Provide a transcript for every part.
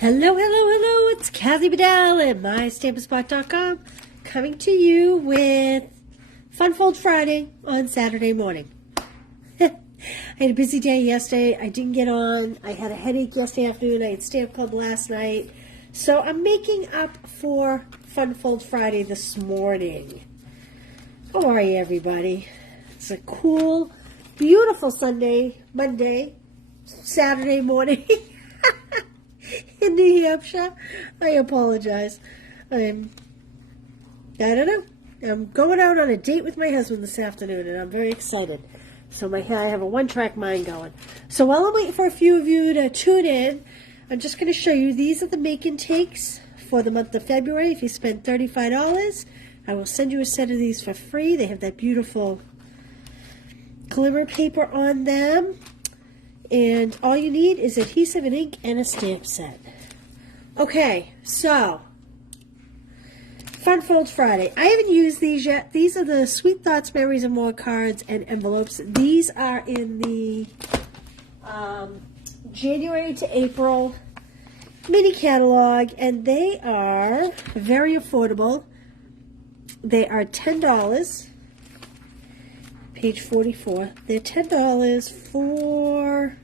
Hello, hello, hello, it's Kathy Bedell at MyStampASpot.com coming to you with Fun Fold Friday on Saturday morning. I had a busy day yesterday. I didn't get on. I had a headache yesterday afternoon. I had Stamp Club last night. So I'm making up for Fun Fold Friday this morning. How are you, everybody? It's a cool, beautiful Saturday morning. In New Hampshire. I apologize. I don't know. I'm going out on a date with my husband this afternoon, and I'm very excited. So I have a one-track mind going. So while I'm waiting for a few of you to tune in, I'm just going to show you, these are the make and takes for the month of February. If you spend $35, I will send you a set of these for free. They have that beautiful glimmer paper on them. And all you need is adhesive and ink and a stamp set. Okay, so Fun Fold Friday. I haven't used these yet. These are the Sweet Thoughts, Memories, and More cards and envelopes. These are in the January to April mini catalog, and they are very affordable. They are $10. Page 44. They're $10 for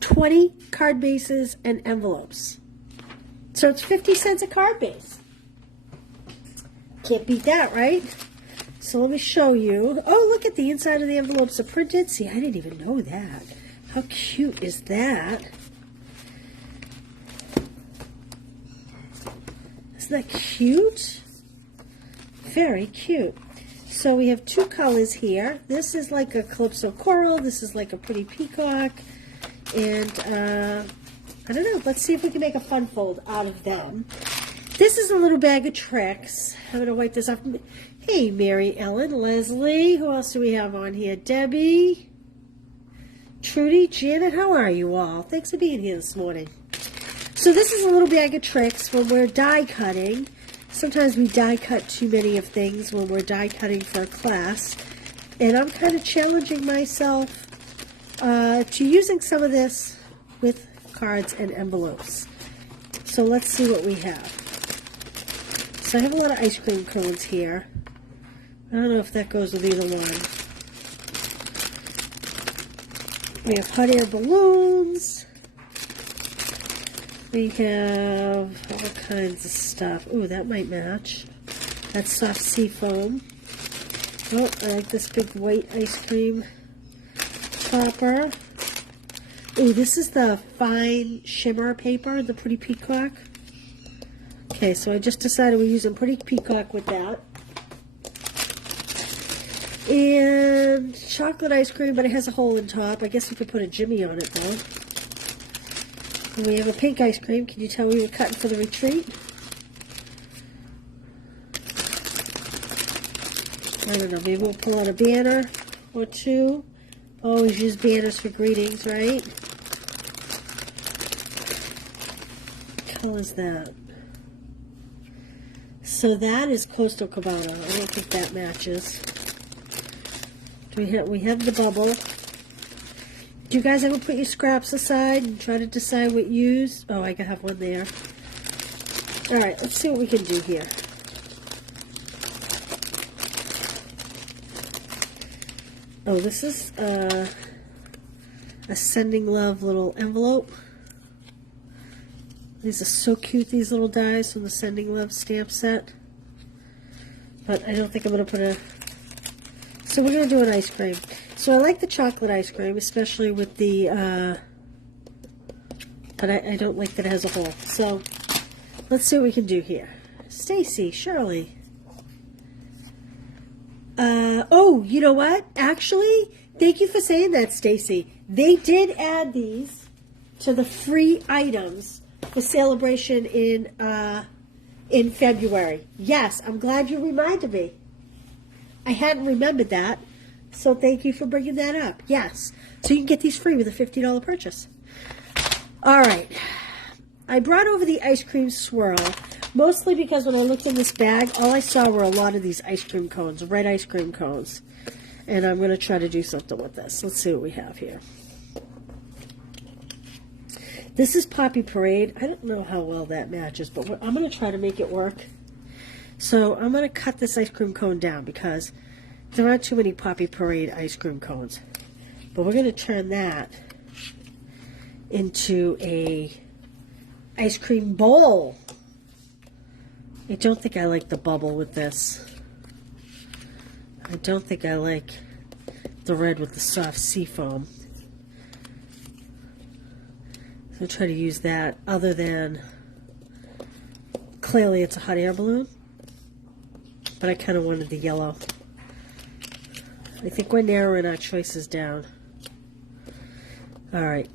20 card bases and envelopes. So it's 50 cents a card base. Can't beat that, right? So let me show you. Oh, look at the inside of the envelopes are printed. See, I didn't even know that. How cute is that? Isn't that cute? Very cute. So we have two colors here. This is like a Calypso Coral. This is like a pretty peacock. And I don't know. Let's see if we can make a fun fold out of them. This is a little bag of tricks. I'm going to wipe this off. Hey, Mary Ellen, Leslie. Who else do we have on here? Debbie, Trudy, Janet. How are you all? Thanks for being here this morning. So this is a little bag of tricks when we're die cutting. Sometimes we die cut too many of things when we're die cutting for a class. And I'm kind of challenging myself to using some of this with cards and envelopes. So let's see what we have. So I have a lot of ice cream cones here. I don't know if that goes with either one. We have hot air balloons. We have all kinds of stuff. Ooh, that might match. That's soft sea foam. Oh, I like this big white ice cream topper. Ooh, this is the fine shimmer paper, the Pretty Peacock. Okay, so I just decided we're using Pretty Peacock with that. And chocolate ice cream, but it has a hole in top. I guess we could put a Jimmy on it, though. And we have a pink ice cream. Can you tell we were cutting for the retreat? I don't know. Maybe we'll pull out a banner or two. Always use banners for greetings, right? What color is that? So that is Coastal Cabana. I don't think that matches. We have the bubble. Do you guys ever put your scraps aside and try to decide what you use? Oh, I can have one there. All right, let's see what we can do here. Oh, this is a Sending Love little envelope. These are so cute, these little dies from the Sending Love stamp set. But I don't think I'm going to put a... So we're going to do an ice cream. So I like the chocolate ice cream, especially with the, but I don't like that it has a hole. So let's see what we can do here. Stacy, Shirley. Oh, you know what? Actually, thank you for saying that, Stacy. They did add these to the free items for celebration in February. Yes, I'm glad you reminded me. I hadn't remembered that. So thank you for bringing that up. Yes. So you can get these free with a $50 purchase. All right. I brought over the ice cream swirl, mostly because when I looked in this bag, all I saw were a lot of these ice cream cones, red ice cream cones. And I'm going to try to do something with this. Let's see what we have here. This is Poppy Parade. I don't know how well that matches, but I'm going to try to make it work. So I'm going to cut this ice cream cone down because there aren't too many Poppy Parade ice cream cones. But we're going to turn that into a ice cream bowl. I don't think I like the bubble with this. I don't think I like the red with the soft sea foam. So I'll try to use that other than, clearly it's a hot air balloon, but I kind of wanted the yellow. I think we're narrowing our choices down. All right.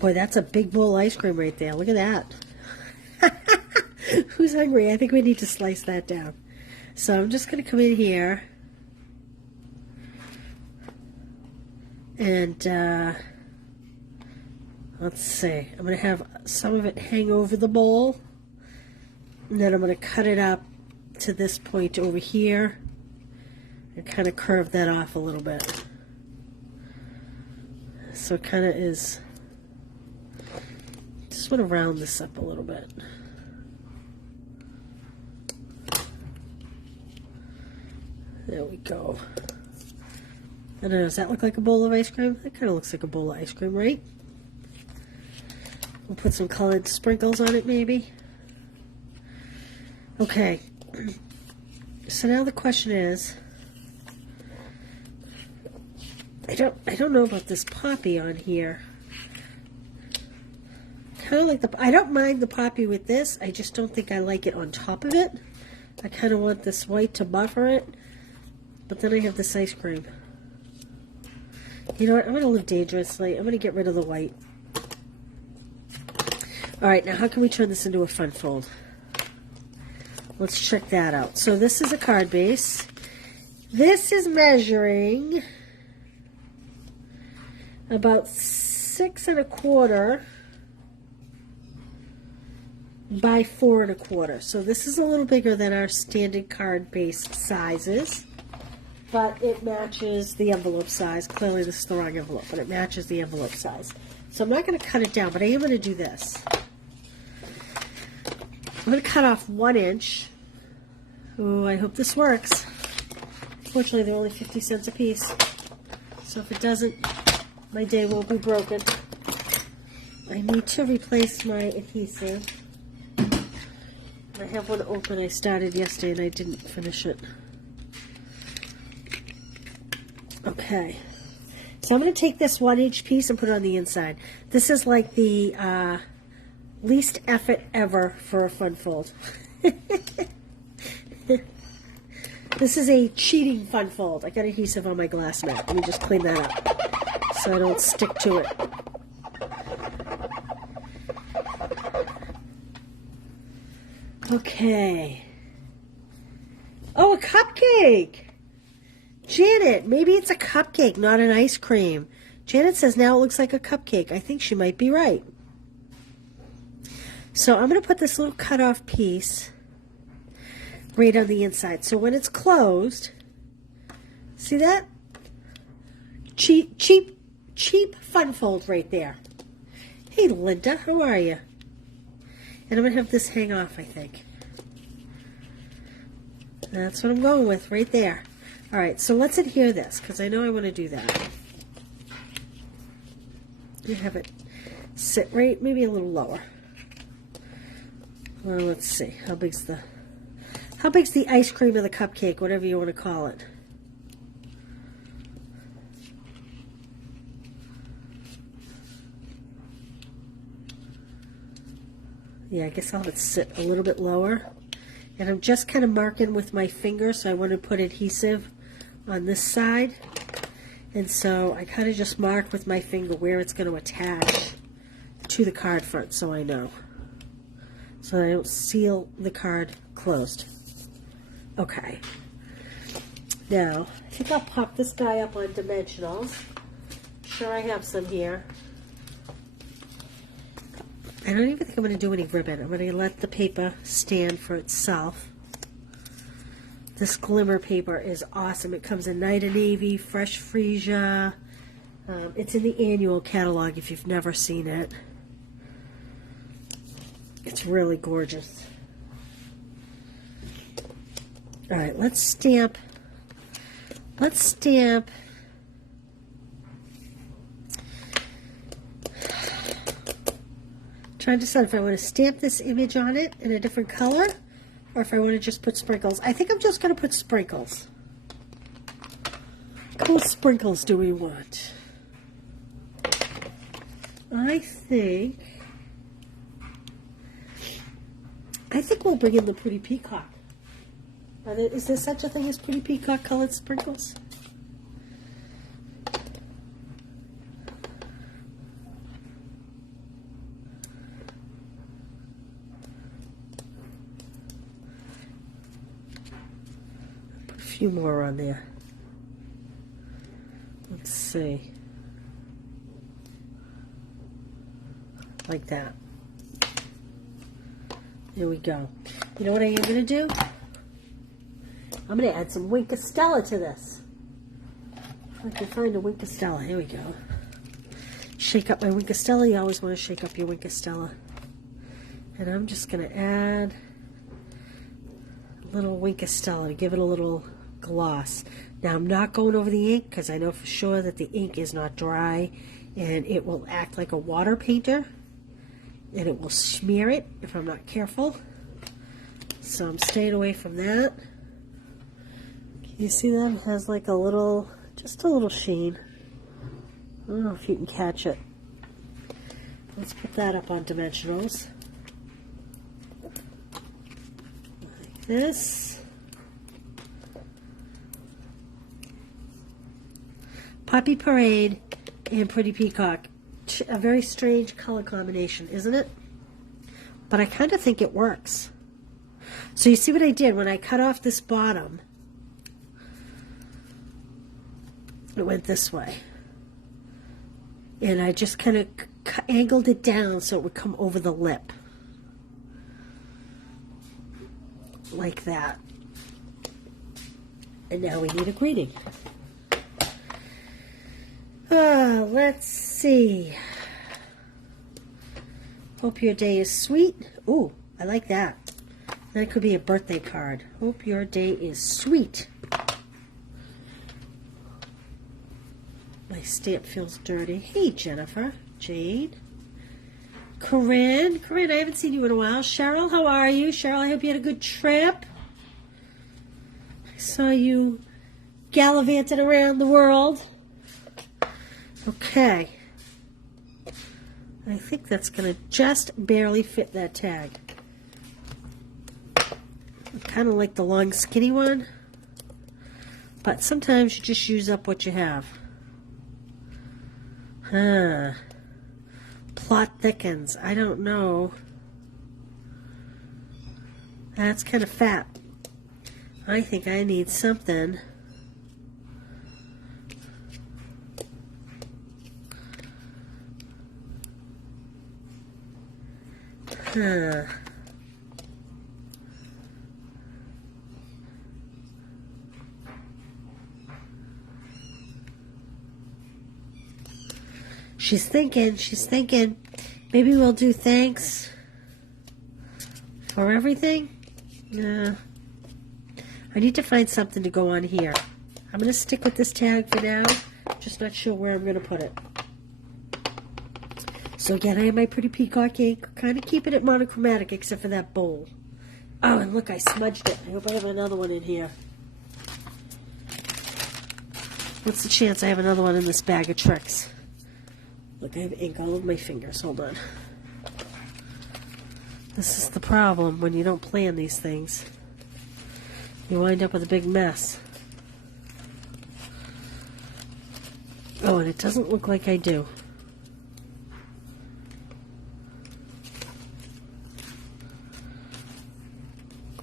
Boy, that's a big bowl of ice cream right there. Look at that. Who's hungry? I think we need to slice that down. So I'm just going to come in here and let's see. I'm going to have some of it hang over the bowl, and then I'm going to cut it up to this point over here and kind of curve that off a little bit. So it kind of is, just want to round this up a little bit. There we go. I don't know, does that look like a bowl of ice cream? That kind of looks like a bowl of ice cream, right? We'll put some colored sprinkles on it, maybe. Okay. So now the question is, I don't know about this poppy on here. Kind of like I don't mind the poppy with this. I just don't think I like it on top of it. I kind of want this white to buffer it. But then I have this ice cream. You know what? I'm going to live dangerously. I'm going to get rid of the white. Alright, now how can we turn this into a fun fold? Let's check that out. So this is a card base. This is measuring about 6 1/4 by 4 1/4. So this is a little bigger than our standard card base sizes. But it matches the envelope size. Clearly this is the wrong envelope, but it matches the envelope size. So I'm not going to cut it down, but I am going to do this. I'm going to cut off 1 inch. Oh, I hope this works. Fortunately, they're only 50 cents a piece. So if it doesn't, my day won't be broken. I need to replace my adhesive. I have one open I started yesterday and I didn't finish it. Okay, so I'm going to take this 1 inch piece and put it on the inside. This is like the least effort ever for a fun fold. This is a cheating fun fold. I got adhesive on my glass mat. Let me just clean that up so I don't stick to it. Okay. Oh, a cupcake! Janet, maybe it's a cupcake, not an ice cream. Janet says now it looks like a cupcake. I think she might be right. So I'm going to put this little cut off piece right on the inside. So when it's closed, see that? Cheap fun fold right there. Hey Linda, how are you? And I'm going to have this hang off, I think. That's what I'm going with right there. All right, so let's adhere this, because I know I want to do that. You have it sit right, maybe a little lower. Well, let's see. How big's the ice cream or the cupcake, whatever you want to call it? Yeah, I guess I'll have it sit a little bit lower. And I'm just kind of marking with my finger, so I want to put adhesive on this side. And so I kind of just mark with my finger where it's going to attach to the card front, so I know. So I don't seal the card closed. Okay. Now, I think I'll pop this guy up on dimensionals. Sure, I have some here. I don't even think I'm going to do any ribbon. I'm going to let the paper stand for itself. This glimmer paper is awesome. It comes in Night of Navy, Fresh Freesia, It's in the annual catalog if you've never seen it. It's really gorgeous. All right, let's stamp. Trying to decide if I want to stamp this image on it in a different color or if I want to just put sprinkles. I think I'm just going to put sprinkles. What kind of sprinkles do we want? I think we'll bring in the pretty peacock. Is there such a thing as pretty peacock colored sprinkles? Put a few more on there. Let's see. Like that. There we go. You know what I am going to do? I'm going to add some Wink Stella to this. If I can find a Wink Stella. Here we go. Shake up my Wink Stella. You always want to shake up your Wink Stella. And I'm just going to add a little Wink Stella to give it a little gloss. Now I'm not going over the ink because I know for sure that the ink is not dry and it will act like a water painter. And it will smear it if I'm not careful. So I'm staying away from that. Can you see that? It has like a little, just a little sheen. I don't know if you can catch it. Let's put that up on dimensionals. Like this. Poppy Parade and Pretty Peacock. A very strange color combination, isn't it? But I kind of think it works. So you see what I did when I cut off this bottom? It went this way. And I just kind of angled it down so it would come over the lip. Like that. And now we need a greeting. Let's see. Hope your day is sweet. Ooh, I like that. That could be a birthday card. Hope your day is sweet. My stamp feels dirty. Hey, Jennifer, Jade, Corinne, I haven't seen you in a while. Cheryl, how are you? Cheryl, I hope you had a good trip. I saw you gallivanting around the world. Okay. I think that's going to just barely fit that tag. I kind of like the long skinny one, but sometimes you just use up what you have. Plot thickens. I don't know. That's kind of fat. I think I need something. She's thinking, maybe we'll do thanks for everything. I need to find something to go on here. I'm going to stick with this tag for now. Just not sure where I'm going to put it. So again, I have my Pretty Peacock ink, kind of keeping it monochromatic except for that bowl. Oh, and look, I smudged it. I hope I have another one in here. What's the chance I have another one in this bag of tricks? Look, I have ink all over my fingers. Hold on. This is the problem when you don't plan these things. You wind up with a big mess. Oh, and it doesn't look like I do.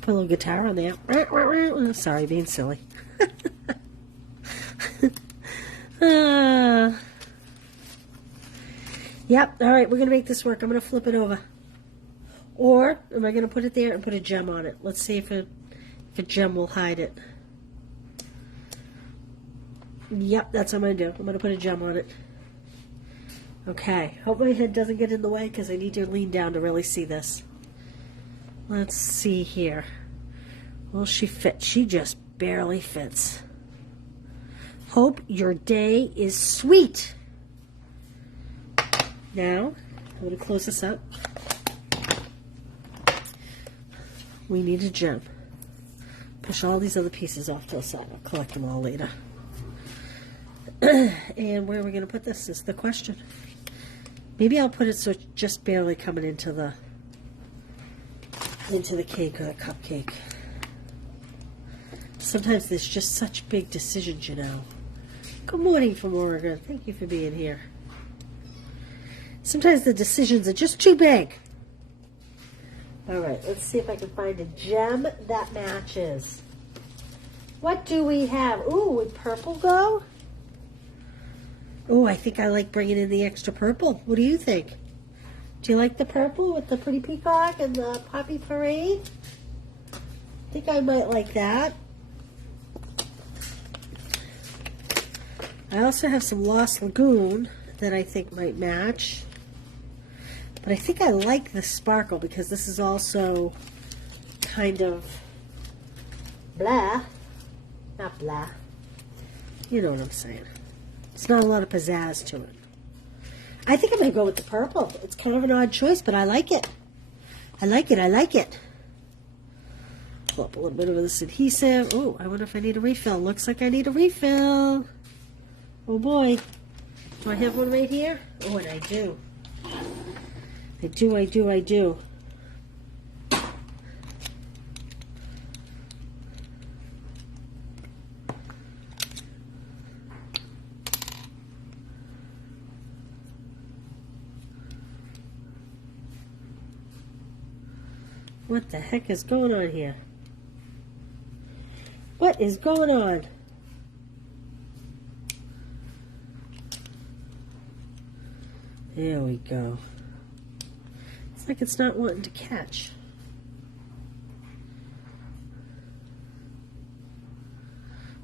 Put a little guitar on there. Sorry, being silly. Yep, all right, we're going to make this work. I'm going to flip it over. Or am I going to put it there and put a gem on it? Let's see if a gem will hide it. Yep, that's what I'm going to do. I'm going to put a gem on it. Okay, hope my head doesn't get in the way because I need to lean down to really see this. Let's see here. Will she fit? She just barely fits. Hope your day is sweet. Now, I'm going to close this up. We need a gem. Push all these other pieces off to the side. I'll collect them all later. And where are we going to put this is the question. Maybe I'll put it so it's just barely coming into the cake or the cupcake. Sometimes there's just such big decisions, you know. Good morning from Oregon. Thank you for being here. Sometimes the decisions are just too big. All right, let's see if I can find a gem that matches. What do we have? Ooh, would purple go? Oh, I think I like bringing in the extra purple. What do you think? Do you like the purple with the pretty peacock and the poppy parade? I think I might like that. I also have some Lost Lagoon that I think might match. But I think I like the sparkle because this is also kind of blah. Not blah. You know what I'm saying. It's not a lot of pizzazz to it. I think I'm going to go with the purple. It's kind of an odd choice, but I like it. I like it. I like it. Pull up a little bit of this adhesive. Oh, I wonder if I need a refill. Looks like I need a refill. Oh, boy. Do I have one right here? Oh, and I do. I do, I do, I do. What the heck is going on here? What is going on? There we go. It's like it's not wanting to catch.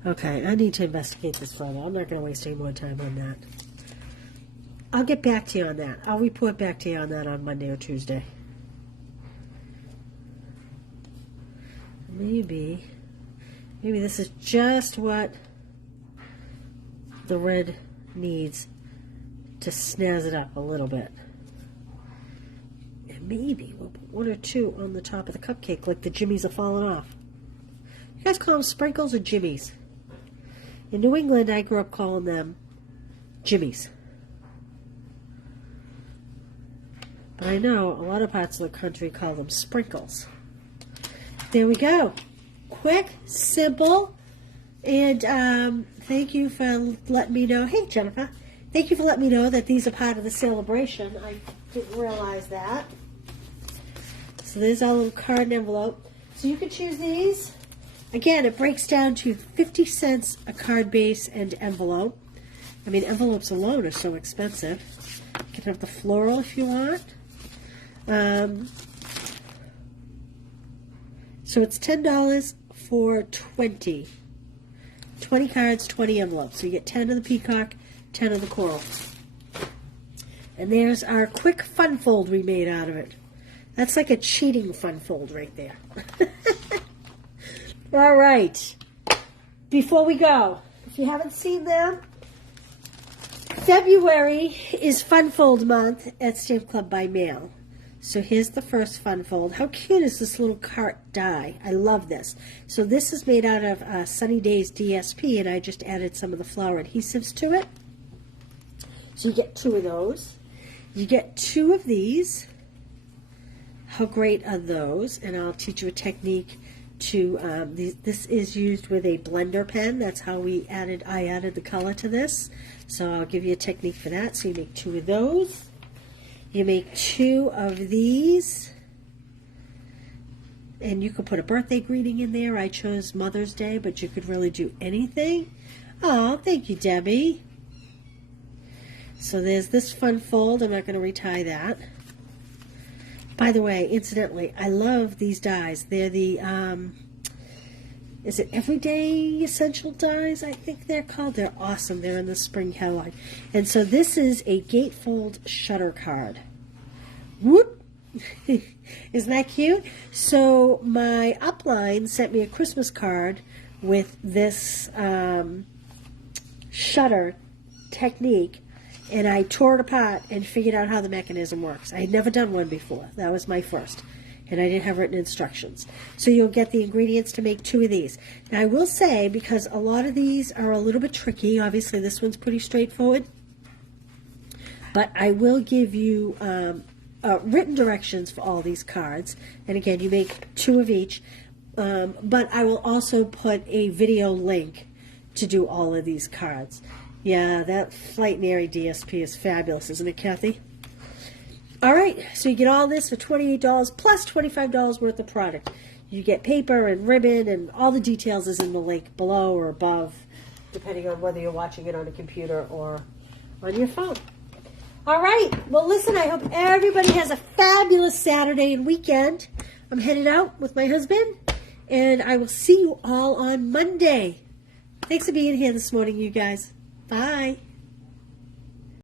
Okay, I need to investigate this further. I'm not going to waste any more time on that. I'll get back to you on that. I'll report back to you on that on Monday or Tuesday. Maybe this is just what the red needs to snazz it up a little bit. And maybe we'll put one or two on the top of the cupcake like the jimmies are falling off. You guys call them sprinkles or jimmies? In New England, I grew up calling them jimmies. But I know a lot of parts of the country call them sprinkles. There we go. Quick, simple, and thank you for letting me know. Hey, Jennifer. Thank you for letting me know that these are part of the celebration. I didn't realize that. So there's our little card and envelope. So you can choose these. Again, it breaks down to 50 cents a card base and envelope. I mean, envelopes alone are so expensive. You can have the floral if you want. So it's $10 for 20. 20 cards, 20 envelopes. So you get 10 of the peacock, 10 of the coral. And there's our quick fun fold we made out of it. That's like a cheating fun fold right there. All right. Before we go, if you haven't seen them, February is Fun Fold month at Stamp Club by Mail. So here's the first fun fold. How cute is this little cart die? I love this. So this is made out of Sunny Days DSP, and I just added some of the flower adhesives to it. So you get 2 of those. You get 2 of these. How great are those? And I'll teach you a technique to, this is used with a blender pen. That's how I added the color to this. So I'll give you a technique for that. So you make 2 of those. You make 2 of these, and you could put a birthday greeting in there. I chose Mother's Day, but you could really do anything. Oh, thank you, Debbie. So there's this fun fold. I'm not going to retie that. By the way, incidentally, I love these dies. They're the is it Everyday Essential Dies? I think they're called. They're awesome. They're in the spring catalog. And so this is a gatefold shutter card. Whoop! Isn't that cute? So my upline sent me a Christmas card with this shutter technique, and I tore it apart and figured out how the mechanism works. I had never done one before. That was my first. And I didn't have written instructions. So you'll get the ingredients to make 2 of these. Now I will say, because a lot of these are a little bit tricky, obviously this one's pretty straightforward, but I will give you written directions for all these cards. And again, you make 2 of each, but I will also put a video link to do all of these cards. Yeah, that Flight and Airy DSP is fabulous, isn't it, Kathy? All right, so you get all this for $28 plus $25 worth of product. You get paper and ribbon, and all the details is in the link below or above, depending on whether you're watching it on a computer or on your phone. All right, well, listen, I hope everybody has a fabulous Saturday and weekend. I'm headed out with my husband, and I will see you all on Monday. Thanks for being here this morning, you guys. Bye.